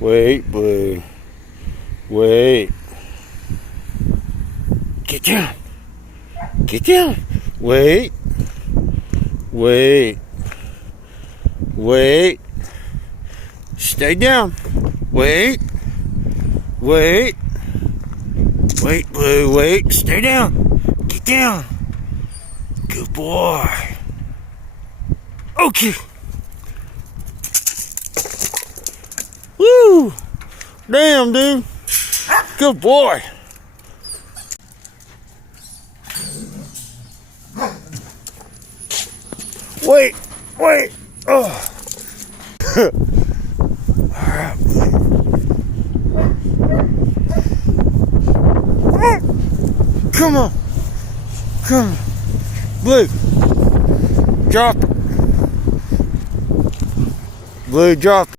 Wait, Blue. Wait. Get down. Get down. Wait. Wait. Wait. Stay down. Wait. Wait. Wait, Blue. Wait. Stay down. Get down. Good boy. Okay. Woo! Damn, dude. Good boy. Wait. Wait. Oh. Alright. Come on. Come on. Blue. Drop it. Blue, drop it.